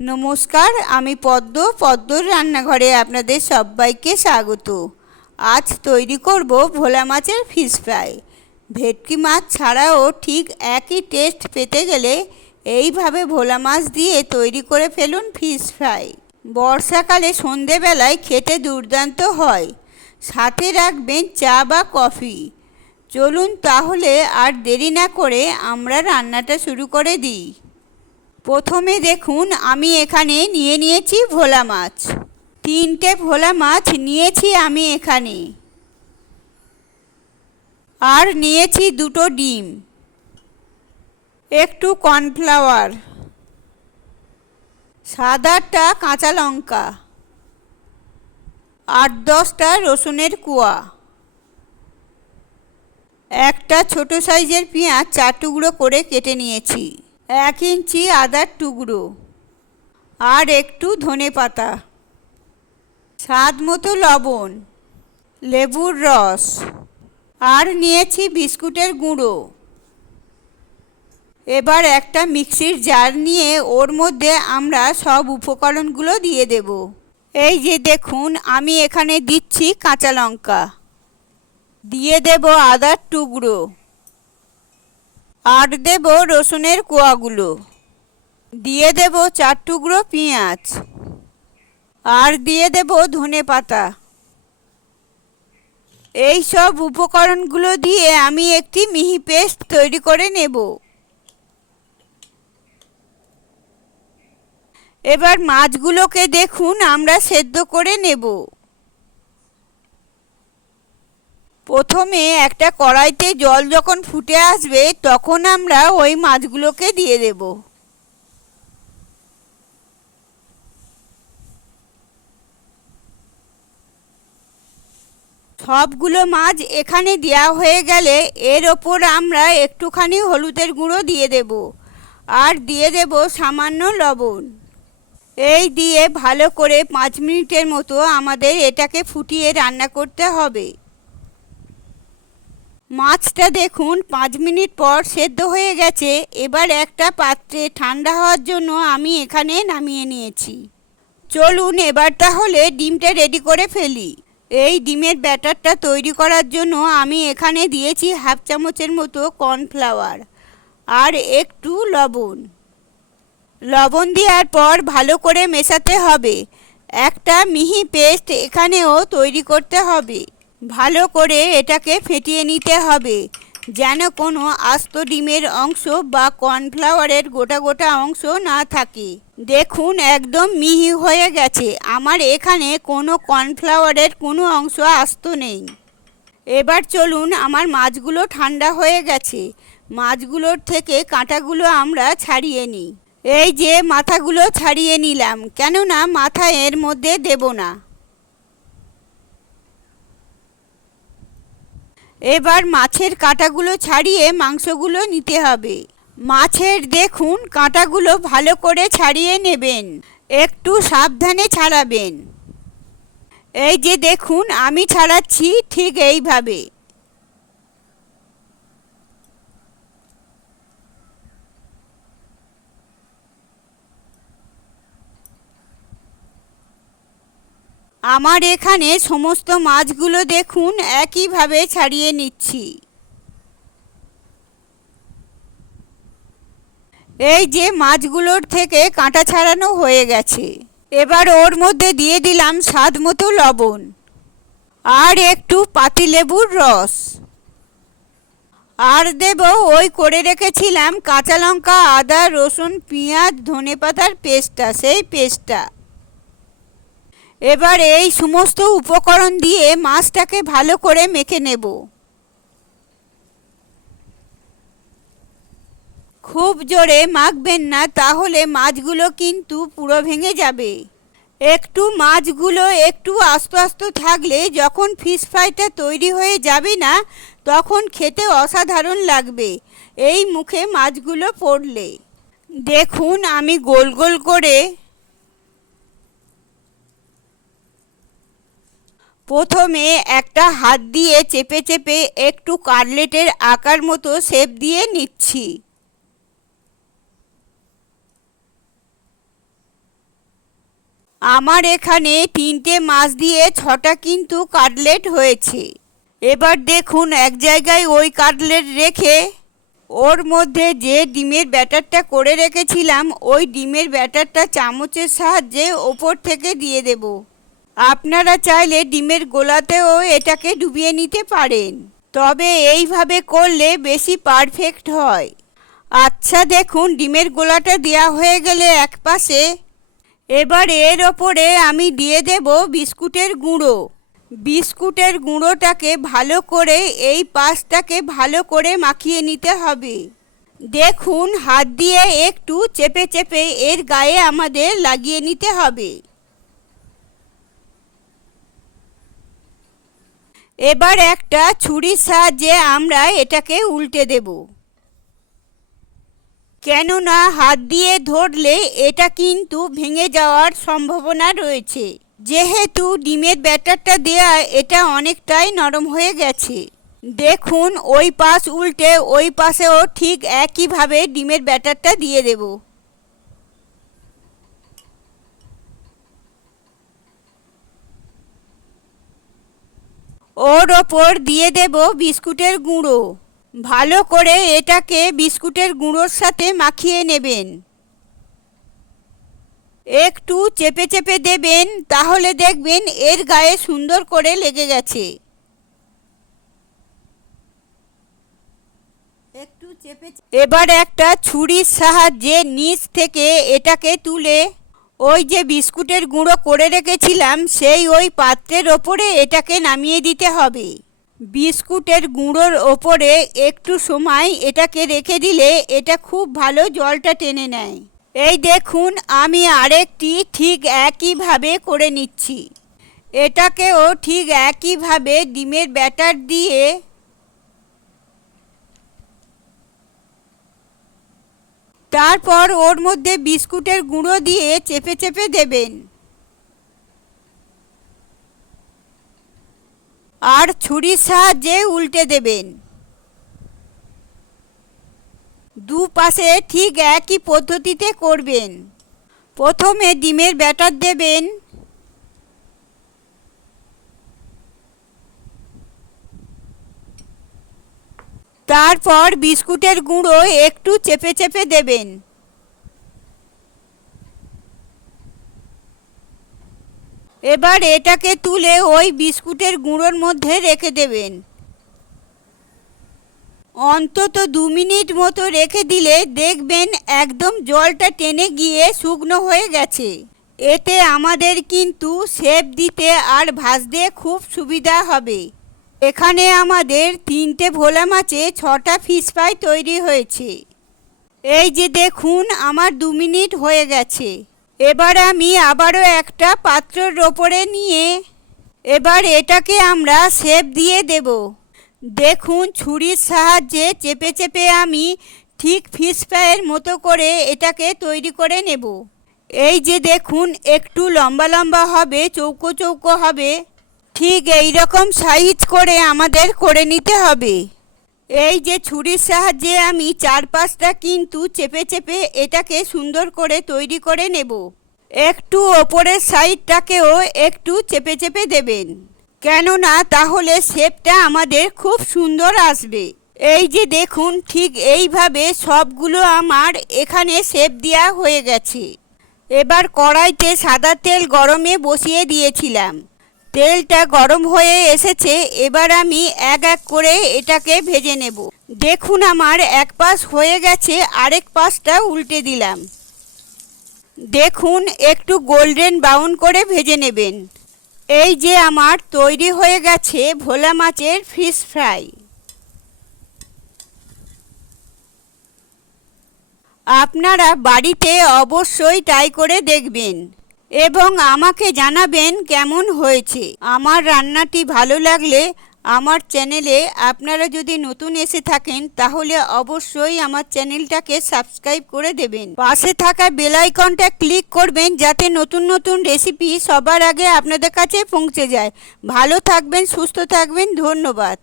নমস্কার, আমি পদ্মর রান্নাঘরে আপনাদের সবাইকে স্বাগত। আজ তৈরি করব ভোলা মাছের ফিশ ফ্রাই। ভেটকি মাছ ছাড়াও ঠিক একই টেস্ট পেতে গেলে এইভাবে ভোলা মাছ দিয়ে তৈরি করে ফেলুন ফিশ ফ্রাই। বর্ষাকালে সন্ধেবেলায় খেতে দুর্দান্ত হয়, সাথে রাখবেন চা বা কফি। চলুন তাহলে আর দেরি না করে আমরা রান্নাটা শুরু করে দিই। প্রথমে দেখুন, আমি এখানে নিয়েছি ভোলা মাছ। 3টে ভোলা মাছ নিয়েছি আমি এখানে। আর নিয়েছি 2টো ডিম, একটু কর্নফ্লাওয়ার, 7-8টা কাঁচা লঙ্কা, 8-10টা রসুনের কোয়া, একটা ছোট সাইজের পেঁয়াজ 4 টুকরো করে কেটে নিয়েছি, 1 ইঞ্চি আদার টুকরো, আর একটু ধনেপাতা, স্বাদ মতো লবণ, লেবুর রস, আর নিয়েছি বিস্কুটের গুঁড়ো। এবার একটা মিক্সির জার নিয়ে ওর মধ্যে আমরা সব উপকরণগুলো দিয়ে দেব। এই যে দেখুন, আমি এখানে দিচ্ছি কাঁচা লঙ্কা, দিয়ে দেব আদার টুকরো, আর দেব রসুনের কোয়াগুলো, দিয়ে দেব 4 টুকরো পেঁয়াজ, আর দিয়ে দেব ধনেপাতা। এই সব উপকরণগুলো দিয়ে আমি একটি মিহি পেস্ট তৈরি করে নেব। এবার মাছগুলোকে দেখুন আমরা সেদ্ধ করে নেব। প্রথমে একটা কড়াইতে জল যখন ফুটে আসবে তখন আমরা ওই মাছগুলোকে দিয়ে দেব। সবগুলো মাছ এখানে দেওয়া হয়ে গেলে এর ওপর আমরা একটুখানি হলুদের গুঁড়ো দিয়ে দেব, আর দিয়ে দেব সামান্য লবণ। এই দিয়ে ভালো করে 5 মিনিটের মতো আমাদের এটাকে ফুটিয়ে রান্না করতে হবে। মাছটা দেখুন 5 মিনিট পর সেদ্ধ হয়ে গেছে। এবার একটা পাত্রে ঠান্ডা হওয়ার জন্য আমি এখানে নামিয়ে নিয়েছি। চলুন এবার তাহলে ডিমটা রেডি করে ফেলি। এই ডিমের ব্যাটারটা তৈরি করার জন্য আমি এখানে দিয়েছি 1/2 চামচের মতো কর্নফ্লাওয়ার আর একটু লবণ। লবণ দেওয়ার পর ভালো করে মেশাতে হবে। একটা মিহি পেস্ট এখানেও তৈরি করতে হবে। ভালো করে এটাকে ফেটিয়ে নিতে হবে, যেন কোনো আস্ত ডিমের অংশ বা কর্নফ্লাওয়ারের গোটা গোটা অংশ না থাকে। দেখুন একদম মিহি হয়ে গেছে। আমার এখানে কোনো কর্নফ্লাওয়ারের কোনো অংশ আস্ত নেই। এবার চলুন, আমার মাছগুলো ঠান্ডা হয়ে গেছে। মাছগুলোর থেকে কাঁটাগুলো আমরা ছাড়িয়ে নিই। এই যে মাথাগুলো ছাড়িয়ে নিলাম, কেননা মাথা এর মধ্যে দেব না। এবার মাছের কাঁটাগুলো ছাড়িয়ে মাংসগুলো নিতে হবে। মাছের দেখুন কাঁটাগুলো ভালো করে ছাড়িয়ে নেবেন, একটু সাবধানে ছাড়াবেন। এই যে দেখুন আমি ছাড়াচ্ছি ঠিক এইভাবে। আমার এখানে সমস্ত মাছগুলো দেখুন একইভাবে ছাড়িয়ে নিচ্ছি। এই যে মাছগুলোর থেকে কাঁটা ছাড়ানো হয়ে গেছে। এবার ওর মধ্যে দিয়ে দিলাম স্বাদ মতো লবণ আর একটু পাতিলেবুর রস, আর দেব ওই করে রেখেছিলাম কাঁচা লঙ্কা, আদা, রসুন, পেঁয়াজ, ধনেপাতার পেস্টটা, সেই পেস্টটা। এবার এই সমস্ত উপকরণ দিয়ে মাছটাকে ভালো করে মেখে নেব। খুব জোরে মাখবেন না, তাহলে মাছগুলো কিন্তু পুরো ভেঙে যাবে। একটু মাছগুলো একটু আস্ত আস্ত থাকলে যখন ফিশ ফ্রাইটা তৈরি হয়ে যাবে না, তখন খেতে অসাধারণ লাগবে এই মুখে মাছগুলো পড়লে। দেখুন আমি গোল গোল করে প্রথমে একটা হাত দিয়ে চেপে চেপে একটু কাটলেটের আকার মতো শেপ দিয়ে নিচ্ছি। আমার এখানে 3টে মাছ দিয়ে 6টা কিন্তু কাটলেট হয়েছে। এবার দেখুন এক জায়গায় ওই কাটলেট রেখে ওর মধ্যে যে ডিমের ব্যাটারটা করে রেখেছিলাম ওই ডিমের ব্যাটারটা চামচের সাহায্যে ওপর থেকে দিয়ে দেব। আপনারা চাইলে ডিমের গোলাতেও এটাকে ডুবিয়ে নিতে পারেন, তবে এইভাবে করলে বেশি পারফেক্ট হয়। আচ্ছা দেখুন ডিমের গোলাটা দেওয়া হয়ে গেলে এক পাশে, এবার এর ওপরে আমি দিয়ে দেব বিস্কুটের গুঁড়ো। বিস্কুটের গুঁড়োটাকে ভালো করে এই পাশটাকে ভালো করে মাখিয়ে নিতে হবে। দেখুন হাত দিয়ে একটু চেপে চেপে এর গায়ে আমাদের লাগিয়ে নিতে হবে। এবার একটা ছুরির সাহায্যে আমরা এটাকে উল্টে দেব, কেননা হাত দিয়ে ধরলে এটা কিন্তু ভেঙে যাওয়ার সম্ভাবনা রয়েছে। যেহেতু ডিমের ব্যাটারটা দেয়া এটা অনেকটাই নরম হয়ে গেছে। দেখুন ওই পাশ উল্টে ওই পাশেও ঠিক একইভাবে ডিমের ব্যাটারটা দিয়ে দেব। ওর ওপর দিয়ে দেব বিস্কুটের গুঁড়ো। ভালো করে এটাকে বিস্কুটের গুঁড়োর সাথে মাখিয়ে নেবেন। একটু চেপে চেপে দেবেন, তাহলে দেখবেন এর গায়ে সুন্দর করে লেগে গেছে। এবার একটা ছুরির সাহায্যে নিচ থেকে এটাকে তুলে ওই যে বিস্কুটের গুঁড়ো করে রেখেছিলাম সেই ওই পাত্রের ওপরে এটাকে নামিয়ে দিতে হবে। বিস্কুটের গুঁড়োর ওপরে একটু সময় এটাকে রেখে দিলে এটা খুব ভালো জলটা টেনে নেয়। এই দেখুন আমি আরেকটি ঠিক একইভাবে করে নিচ্ছি। এটাকেও ঠিক একইভাবে ডিমের ব্যাটার দিয়ে তারপর ওর মধ্যে বিস্কুটের গুঁড়ো দিয়ে চেপে চেপে দেবেন। আর ছুরির সাহায্যে উল্টে দেবেন। দুপাশে ঠিক একই পদ্ধতিতে করবেন। প্রথমে ডিমের ব্যাটার দেবেন, তারপর বিস্কুটের গুঁড়ো একটু চেপে চেপে দেবেন। এবার এটাকে তুলে ওই বিস্কুটের গুঁড়োর মধ্যে রেখে দেবেন। অন্তত 2 মিনিট মতো রেখে দিলে দেখবেন একদম জলটা টেনে গিয়ে শুকনো হয়ে গেছে। এতে আমাদের কিন্তু শেপ দিতে আর ভাজতে খুব সুবিধা হবে। এখানে আমাদের 3টে ভোলা মাছে 6টা ফিশ ফ্রাই তৈরি হয়েছে। এই যে দেখুন আমার 2 মিনিট হয়ে গেছে। এবার আমি আবারও একটা পাত্রের ওপরে নিয়ে এবার এটাকে আমরা শেপ দিয়ে দেব। দেখুন ছুরির সাহায্যে চেপে চেপে আমি ঠিক ফিশ ফ্রাইয়ের মতো করে এটাকে তৈরি করে নেব। এই যে দেখুন একটু লম্বা লম্বা হবে, চৌকো চৌকো হবে, ঠিক এই রকম সাইজ করে আমাদের করে নিতে হবে। এই যে ছুরির সাহায্যে আমি 4-5টা কিন্তু চেপে চেপে এটাকে সুন্দর করে তৈরি করে নেব। একটু ওপরের সাইডটাকেও একটু চেপে চেপে দেবেন, কেননা তাহলে শেপটা আমাদের খুব সুন্দর আসবে। এই যে দেখুন ঠিক এইভাবে সবগুলো আমার এখানে শেপ দেওয়া হয়ে গেছে। এবার কড়াইতে সাদা তেল গরমে বসিয়ে দিয়েছিলাম। তেলটা গরম হয়ে এসেছে। এবার আমি এক এক করে এটাকে ভেজে নেব। দেখুন আমার এক পাশ হয়ে গেছে, আরেক পাশটা উল্টে দিলাম। দেখুন একটু গোল্ডেন ব্রাউন করে ভেজে নেবেন। এই যে আমার তৈরি হয়ে গেছে ভোলা মাছের ফিশ ফ্রাই। আপনারা বাড়িতে অবশ্যই ট্রাই করে দেখবেন এবং আমাকে জানাবেন কেমন হয়েছে। আমার রান্নাটি ভালো লাগলে আমার চ্যানেলে আপনারা যদি নতুন এসে থাকেন তাহলে অবশ্যই আমার চ্যানেলটাকে সাবস্ক্রাইব করে দেবেন। পাশে থাকা বেল আইকনটা ক্লিক করবেন যাতে নতুন নতুন রেসিপি সবার আগে আপনাদের কাছে পৌঁছে যায়। ভালো থাকবেন, সুস্থ থাকবেন, ধন্যবাদ।